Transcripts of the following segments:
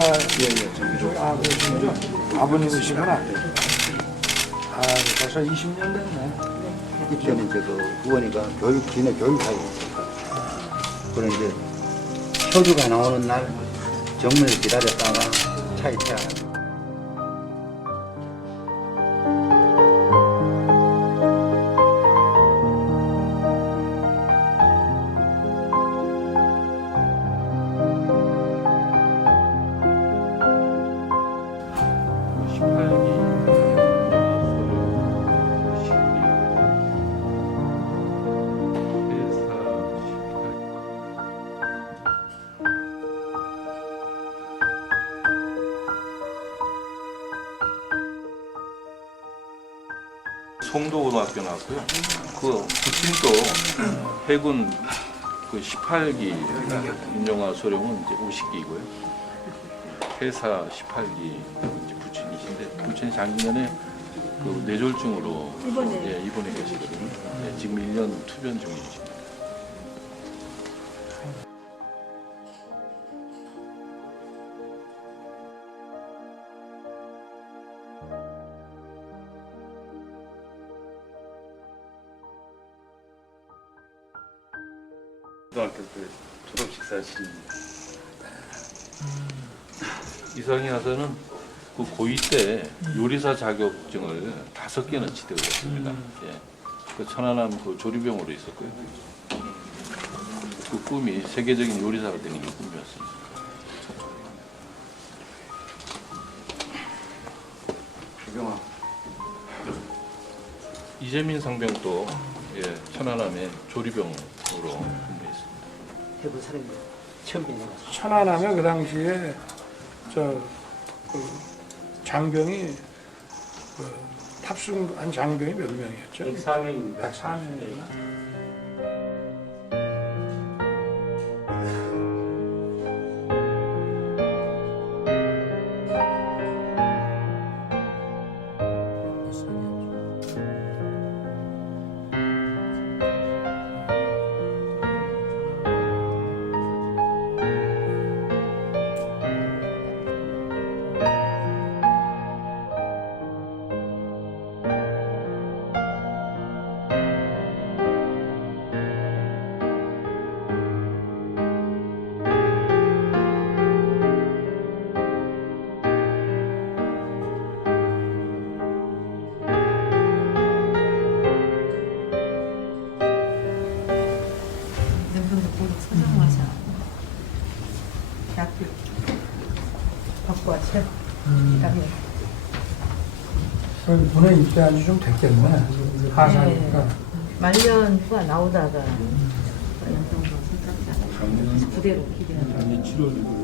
서우영 중사 예, 아, 그러시죠? 아버님이시구나. 아, 벌써 20년 됐네. 이때는 이제 그 부원이가 교육 기내 교육하고 있으니까 그런 이제 효주가 나오는 날 정문을 기다렸다가 차에 태워가 송도고등학교 나왔고요. 그 부친도 해군 그 18기 임용화 소령은 이제 50기고요. 회사 18기 이제 부친이신데 부친이 작년에 그 뇌졸중으로 입원해. 예, 입원해 계시거든요. 예, 지금 1년 투병 중이십 졸업 식 사진입니다. 이상희 하사는 그 고2 때 요리사 자격증을 다섯 개나 취득을 했습니다. 예. 그 천안함 그 조리병으로 있었고요. 그 꿈이 세계적인 요리사가 되는 게 꿈이었습니다. 주경아 이재민 상병도 예, 천안함의 조리병으로 근무했습니다. 해본 사람이 처음 뵙는 것 같아요. 천안하면 그 당시에 저그 장병이 그 탑승한 장병이 몇 명이었죠? 104명입니다. 104명이나. 받고 왔어요. 그다음에 그럼 분에 입대한 지 좀 됐겠네. 하사니까. 말년 후가 나오다가 말년 정도 생각자 부대로 기대하고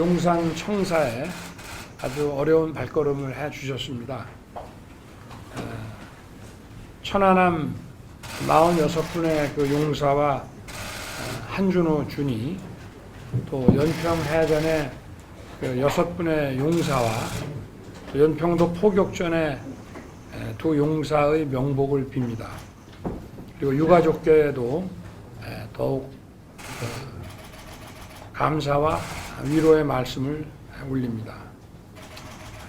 용산 청사에 아주 어려운 발걸음을 해 주셨습니다. 어, 천안함 46분의 그 용사와 어, 한준호 준이 또 연평 해전의 그 여섯 분의 용사와 또 연평도 포격전의 에, 두 용사의 명복을 빕니다. 그리고 유가족께도 에, 더욱 어, 감사와 위로의 말씀을 올립니다.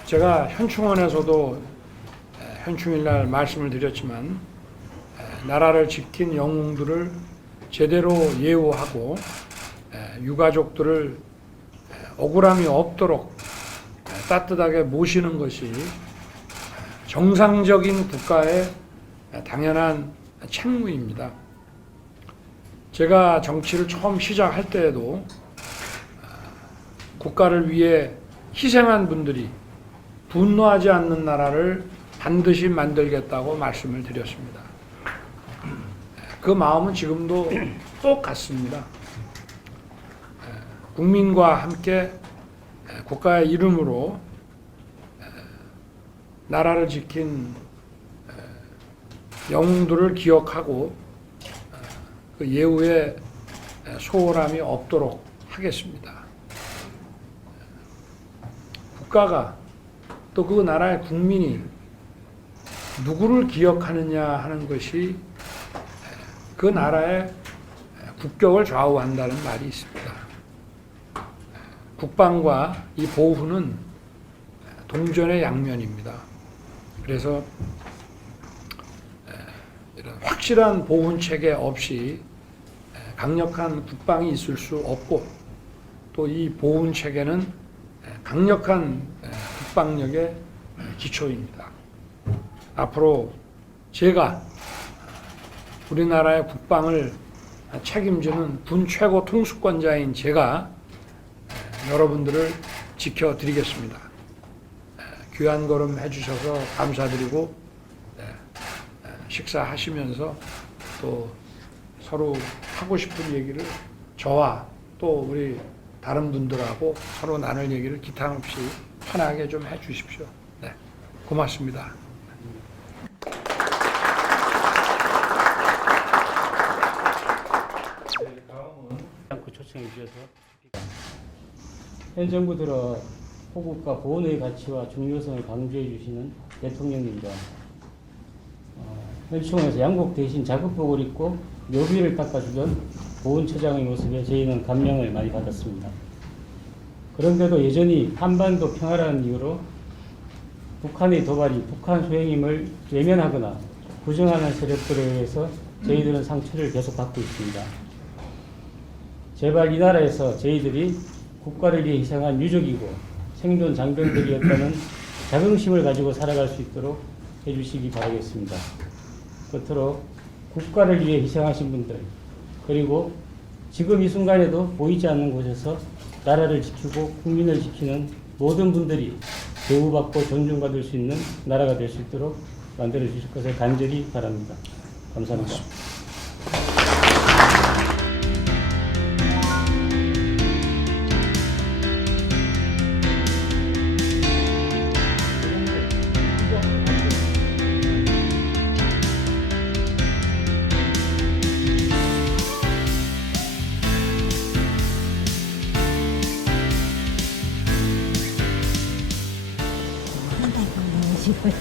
제가 현충원에서도 에, 현충일날 말씀을 드렸지만 에, 나라를 지킨 영웅들을 제대로 예우하고 에, 유가족들을 에, 억울함이 없도록 에, 따뜻하게 모시는 것이 정상적인 국가의 당연한 책무입니다. 제가 정치를 처음 시작할 때에도 국가를 위해 희생한 분들이 분노하지 않는 나라를 반드시 만들겠다고 말씀을 드렸습니다. 그 마음은 지금도 똑같습니다. 국민과 함께 국가의 이름으로 나라를 지킨 영웅들을 기억하고 그 예우의 소홀함이 없도록 하겠습니다. 국가가 또 그 나라의 국민이 누구를 기억하느냐 하는 것이 그 나라의 국격을 좌우한다는 말이 있습니다. 국방과 이 보훈은 동전의 양면입니다. 그래서 확실한 보훈 체계 없이 강력한 국방이 있을 수 없고 또 이 보훈 체계는 강력한 국방력의 기초입니다. 앞으로 제가 우리나라의 국방을 책임지는 군 최고 통수권자인 제가 여러분들을 지켜드리겠습니다. 귀한 걸음 해주셔서 감사드리고 식사하시면서 또 서로 하고 싶은 얘기를 저와 또 우리 다른 분들하고 서로 나눌 얘기를 기탄 없이 편하게 좀 해주십시오. 네, 고맙습니다. 주셔서 현 정부 들어 호국과 보훈의 가치와 중요성을 강조해 주시는 대통령님과 어, 현충원에서 양복 대신 자급복을 입고 묘비를 닦아주던 보훈처장의 모습에 저희는 감명을 많이 받았습니다. 그런데도 여전히 한반도 평화라는 이유로 북한의 도발이 북한 소행임을 외면하거나 부정하는 세력들에 의해서 저희들은 상처를 계속 받고 있습니다. 제발 이 나라에서 저희들이 국가를 위해 희생한 유족이고 생존 장병들이었다는 자긍심을 가지고 살아갈 수 있도록 해주시기 바라겠습니다. 끝으로 국가를 위해 희생하신 분들 그리고 지금 이 순간에도 보이지 않는 곳에서 나라를 지키고 국민을 지키는 모든 분들이 대우받고 존중받을 수 있는 나라가 될 수 있도록 만들어 주실 것을 간절히 바랍니다. 감사합니다. 네,